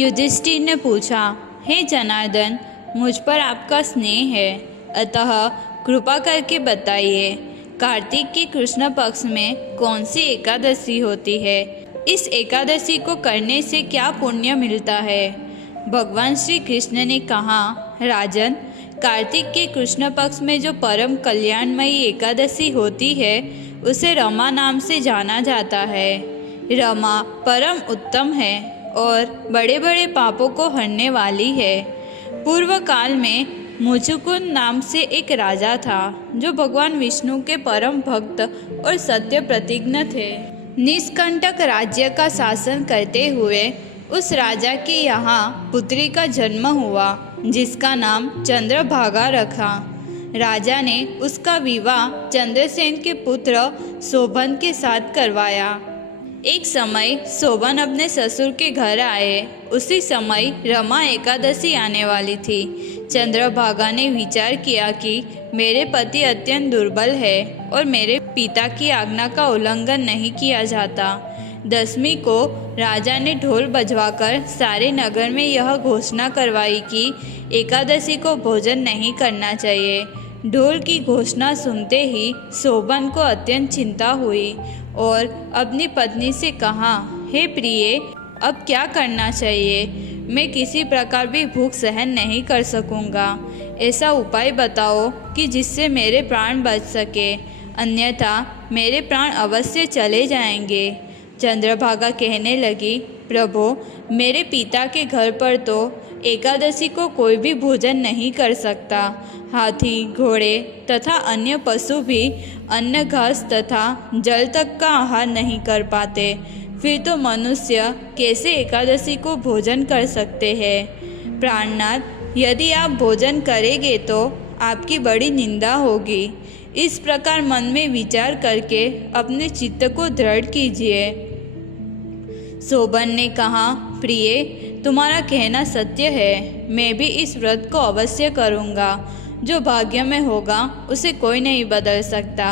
युधिष्ठिर ने पूछा, हे जनार्दन, मुझ पर आपका स्नेह है, अतः कृपा करके बताइए, कार्तिक के कृष्ण पक्ष में कौन सी एकादशी होती है? इस एकादशी को करने से क्या पुण्य मिलता है? भगवान श्री कृष्ण ने कहा, राजन, कार्तिक के कृष्ण पक्ष में जो परम कल्याणमयी एकादशी होती है उसे रमा नाम से जाना जाता है। रमा परम उत्तम है और बड़े बड़े पापों को हरने वाली है। पूर्व काल में मुचुकुंद नाम से एक राजा था जो भगवान विष्णु के परम भक्त और सत्य प्रतिज्ञ थे। निष्कंटक राज्य का शासन करते हुए उस राजा के यहाँ पुत्री का जन्म हुआ जिसका नाम चंद्रभागा रखा। राजा ने उसका विवाह चंद्रसेन के पुत्र शोभन के साथ करवाया। एक समय शोभन अपने ससुर के घर आए। उसी समय रमा एकादशी आने वाली थी। चंद्रभागा ने विचार किया कि मेरे पति अत्यंत दुर्बल है और मेरे पिता की आज्ञा का उल्लंघन नहीं किया जाता। दसवीं को राजा ने ढोल बजवाकर सारे नगर में यह घोषणा करवाई कि एकादशी को भोजन नहीं करना चाहिए। ढोल की घोषणा सुनते ही शोभन को अत्यंत चिंता हुई और अपनी पत्नी से कहा, हे प्रिय, अब क्या करना चाहिए? मैं किसी प्रकार भी भूख सहन नहीं कर सकूंगा। ऐसा उपाय बताओ कि जिससे मेरे प्राण बच सके, अन्यथा मेरे प्राण अवश्य चले जाएंगे। चंद्रभागा कहने लगी, प्रभु, मेरे पिता के घर पर तो एकादशी को कोई भी भोजन नहीं कर सकता। हाथी, घोड़े तथा अन्य पशु भी अन्न, घास तथा जल तक का आहार नहीं कर पाते। फिर तो मनुष्य कैसे एकादशी को भोजन कर सकते हैं? प्राणनाथ, यदि आप भोजन करेंगे तो आपकी बड़ी निंदा होगी। इस प्रकार मन में विचार करके अपने चित्त को दृढ़ कीजिए। शोभन ने कहा, प्रिय, तुम्हारा कहना सत्य है। मैं भी इस व्रत को अवश्य करूँगा। जो भाग्य में होगा उसे कोई नहीं बदल सकता।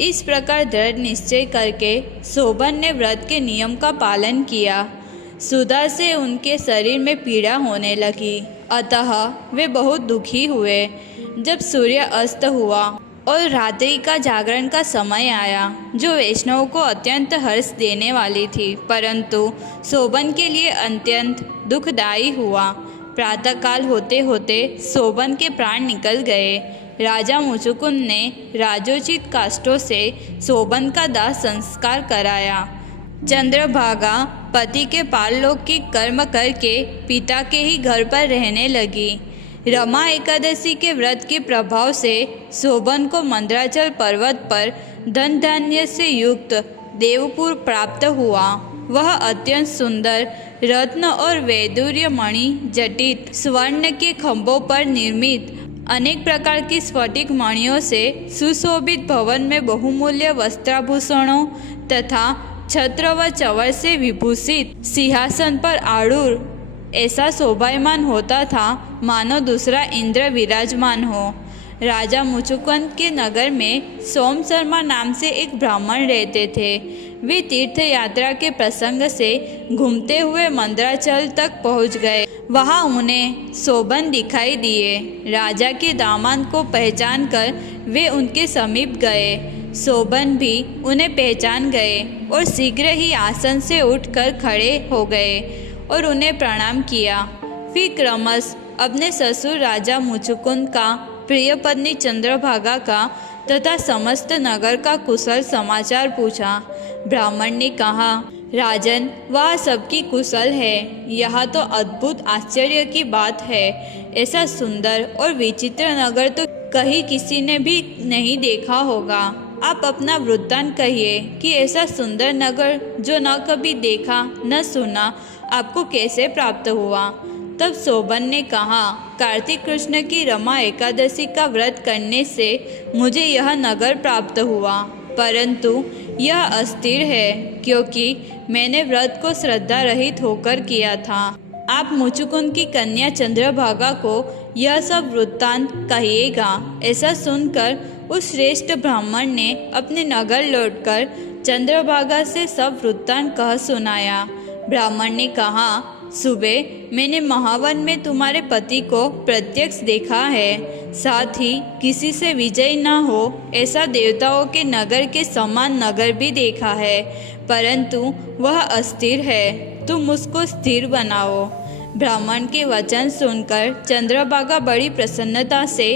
इस प्रकार दृढ़ निश्चय करके शोभन ने व्रत के नियम का पालन किया। सुधा से उनके शरीर में पीड़ा होने लगी, अतः वे बहुत दुखी हुए। जब सूर्य अस्त हुआ और रात्रि का जागरण का समय आया, जो वैष्णव को अत्यंत हर्ष देने वाली थी, परंतु शोभन के लिए अत्यंत दुखदायी हुआ। प्रातःकाल होते होते शोभन के प्राण निकल गए। राजा मुचुकुंद ने राजोचित काष्ठों से शोभन का दाह संस्कार कराया। चंद्रभागा पति के पारलौकिक कर्म करके पिता के ही घर पर रहने लगी। रमा एकादशी के व्रत के प्रभाव से शोभन को मंदराचल पर्वत पर धन धान्य से युक्त देवपुर प्राप्त हुआ। वह अत्यंत सुंदर रत्न और वैदूर्य मणि जटित स्वर्ण के खंभों पर निर्मित अनेक प्रकार की स्फटिक मणियों से सुशोभित भवन में बहुमूल्य वस्त्राभूषणों तथा छत्र व चवर से विभूषित सिंहासन पर आरूढ़ ऐसा शोभायमान होता था मानो दूसरा इंद्र विराजमान हो। राजा मुचुकुंद के नगर में सोम शर्मा नाम से एक ब्राह्मण रहते थे। वे तीर्थ यात्रा के प्रसंग से घूमते हुए मंदराचल तक पहुंच गए। वहां उन्हें शोभन दिखाई दिए। राजा के दामाद को पहचान कर वे उनके समीप गए। शोभन भी उन्हें पहचान गए और शीघ्र ही आसन से उठकर खड़े हो गए और उन्हें प्रणाम किया। फिर क्रमश अपने ससुर राजा मुचुकुंद का, प्रिय पत्नी चंद्रभागा का तथा समस्त नगर का कुशल समाचार पूछा। ब्राह्मण ने कहा, राजन, वह सबकी कुशल है। यह तो अद्भुत आश्चर्य की बात है। ऐसा सुंदर और विचित्र नगर तो कहीं किसी ने भी नहीं देखा होगा। आप अपना वृत्तांत कहिए कि ऐसा सुंदर नगर जो न कभी देखा न सुना आपको कैसे प्राप्त हुआ। तब शोभन ने कहा, कार्तिक कृष्ण की रमा एकादशी का व्रत करने से मुझे यह नगर प्राप्त हुआ, परंतु यह अस्थिर है क्योंकि मैंने व्रत को श्रद्धा रहित होकर किया था। आप मुचुकुंद की कन्या चंद्रभागा को यह सब वृत्तांत कहिएगा। ऐसा सुनकर उस श्रेष्ठ ब्राह्मण ने अपने नगर लौटकर चंद्रभागा से सब वृत्तांत कह सुनाया। ब्राह्मण ने कहा, सुबह मैंने महावन में तुम्हारे पति को प्रत्यक्ष देखा है, साथ ही किसी से विजय न हो ऐसा देवताओं के नगर के समान नगर भी देखा है, परंतु वह अस्थिर है। तुम उसको स्थिर बनाओ। ब्राह्मण के वचन सुनकर चंद्रभागा बड़ी प्रसन्नता से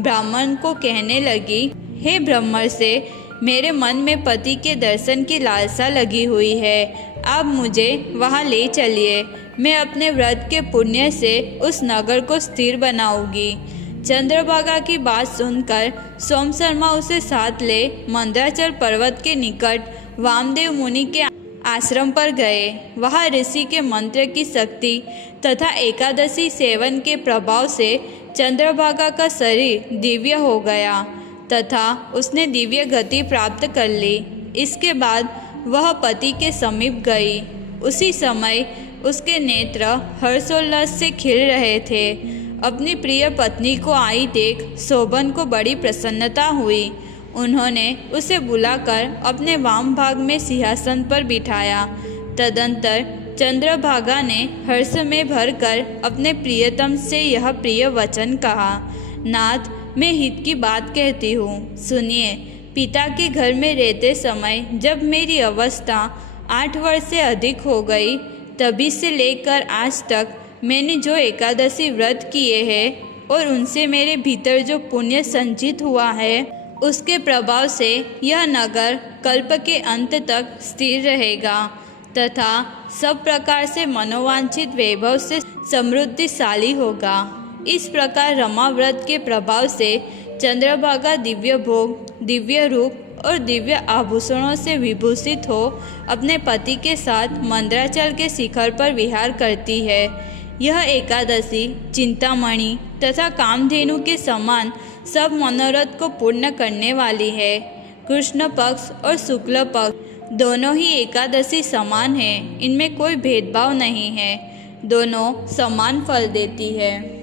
ब्राह्मण को कहने लगी, हे ब्रह्मर्षि, मेरे मन में पति के दर्शन की लालसा लगी हुई है। आप मुझे वहाँ ले चलिए। मैं अपने व्रत के पुण्य से उस नगर को स्थिर बनाऊंगी। चंद्रभागा की बात सुनकर सोम शर्मा उसे साथ ले मंदराचल पर्वत के निकट वामदेव मुनि के आश्रम पर गए। वहाँ ऋषि के मंत्र की शक्ति तथा एकादशी सेवन के प्रभाव से चंद्रभागा का शरीर दिव्य हो गया तथा उसने दिव्य गति प्राप्त कर ली। इसके बाद वह पति के समीप गई। उसी समय उसके नेत्र हर्षोल्लास से खिल रहे थे। अपनी प्रिय पत्नी को आई देख शोभन को बड़ी प्रसन्नता हुई। उन्होंने उसे बुलाकर अपने वाम भाग में सिंहासन पर बिठाया। तदंतर चंद्रभागा ने हर्ष में भरकर अपने प्रियतम से यह प्रिय वचन कहा, नाथ, मैं हित की बात कहती हूँ, सुनिए। पिता के घर में रहते समय जब मेरी अवस्था 8 वर्ष से अधिक हो गई, तभी से लेकर आज तक मैंने जो एकादशी व्रत किए हैं और उनसे मेरे भीतर जो पुण्य संचित हुआ है, उसके प्रभाव से यह नगर कल्प के अंत तक स्थिर रहेगा तथा सब प्रकार से मनोवांछित वैभव से समृद्धिशाली होगा। इस प्रकार रमा व्रत के प्रभाव से चंद्रभागा दिव्य भोग, दिव्य रूप और दिव्य आभूषणों से विभूषित हो अपने पति के साथ मंदराचल के शिखर पर विहार करती है। यह एकादशी चिंतामणि तथा कामधेनु के समान सब मनोरथ को पूर्ण करने वाली है। कृष्ण पक्ष और शुक्ल पक्ष दोनों ही एकादशी समान है। इनमें कोई भेदभाव नहीं है। दोनों समान फल देती है।